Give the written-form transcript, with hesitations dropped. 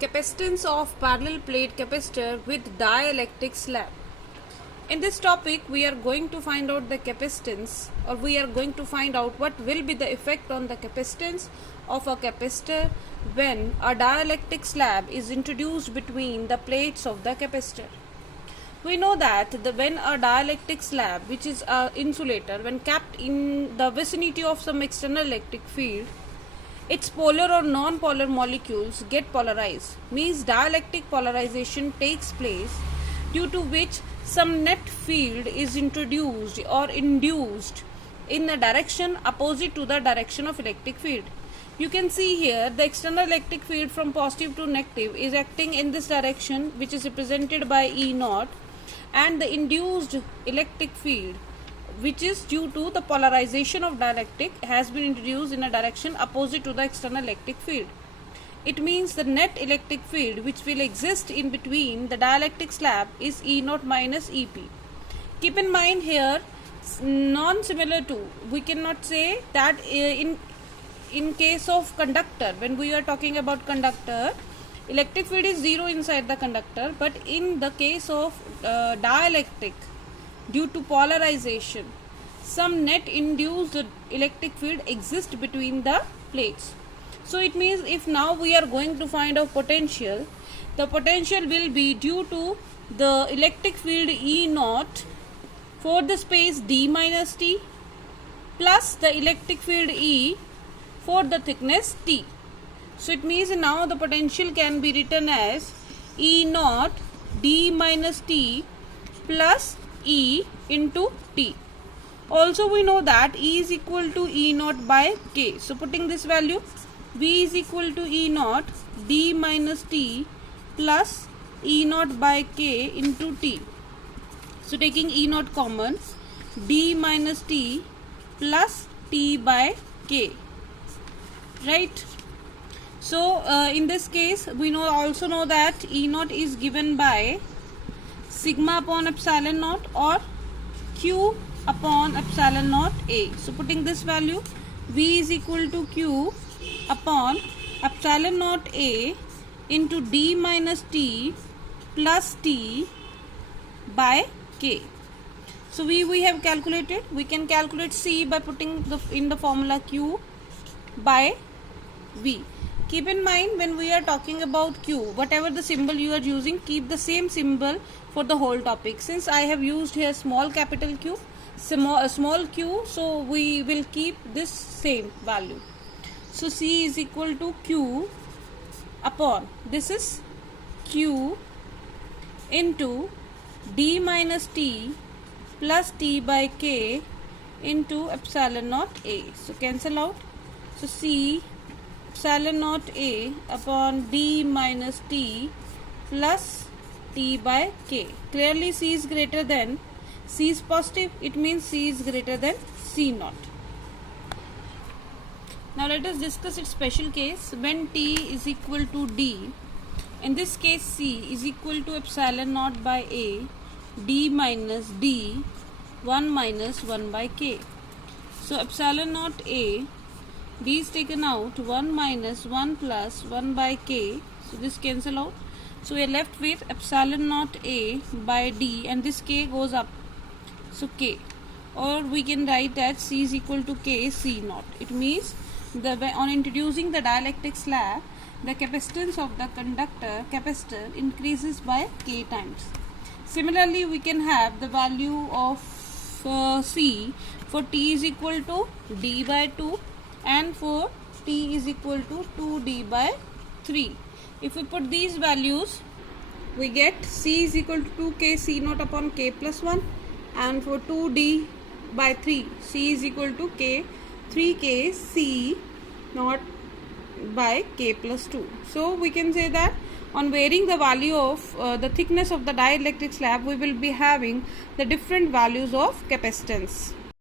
Capacitance of parallel plate capacitor with dielectric slab. In this topic, we are going to find out the capacitance, or we are going to find out what will be the effect on the capacitance of a capacitor when a dielectric slab is introduced between the plates of the capacitor. We know that when a dielectric slab, which is an insulator, when kept in the vicinity of some external electric field, its polar or non-polar molecules get polarized. Means dielectric polarization takes place, due to which some net field is introduced or induced in a direction opposite to the direction of electric field. You can see here the external electric field from positive to negative is acting in this direction, which is represented by E naught, and the induced electric field, which is due to the polarization of dielectric, has been introduced in a direction opposite to the external electric field. It means the net electric field which will exist in between the dielectric slab is E naught minus EP. Keep in mind here, non-similar to, we cannot say that in case of conductor, when we are talking about conductor, electric field is zero inside the conductor, but in the case of dielectric, due to polarization, some net induced electric field exists between the plates. So it means if now we are going to find out potential, the potential will be due to the electric field E naught for the space d minus t plus the electric field E for the thickness t. So it means now the potential can be written as E naught d minus t plus E into t. Also we know that E is equal to E naught by k. So putting this value, V is equal to E naught d minus t plus E naught by k into t. So taking E naught common, d minus t plus t by k. Right? So in this case we also know that E naught is given by sigma upon epsilon naught or Q upon epsilon naught A. So putting this value, V is equal to Q upon epsilon naught A into d minus t plus t by k. So we have calculated. We can calculate C by putting in the formula Q by V. Keep in mind, when we are talking about Q, whatever the symbol you are using, keep the same symbol for the whole topic. Since I have used here small capital Q, small q, so we will keep this same value. So C is equal to Q upon, this is Q into d minus t plus t by k into epsilon naught A. So cancel out. So C epsilon naught A upon d minus t plus t by k. Clearly C is greater than, C is positive, it means C is greater than C naught. Now let us discuss its special case when t is equal to d. In this case C is equal to epsilon naught by A d minus d 1 minus 1 by k. So epsilon naught A, d is taken out, 1 minus 1 plus 1 by k. So this cancel out. So we are left with epsilon naught A by d, and this k goes up. So k, or we can write that C is equal to k C naught. It means on introducing the dielectric slab, the capacitance of the capacitor increases by k times. Similarly, we can have the value of C for t is equal to d by 2 and for t is equal to 2d by 3. If we put these values, we get C is equal to 2k C naught upon k plus 1, and for 2d by 3, C is equal to k 3k C naught by k plus 2. So we can say that on varying the value of the thickness of the dielectric slab, we will be having the different values of capacitance.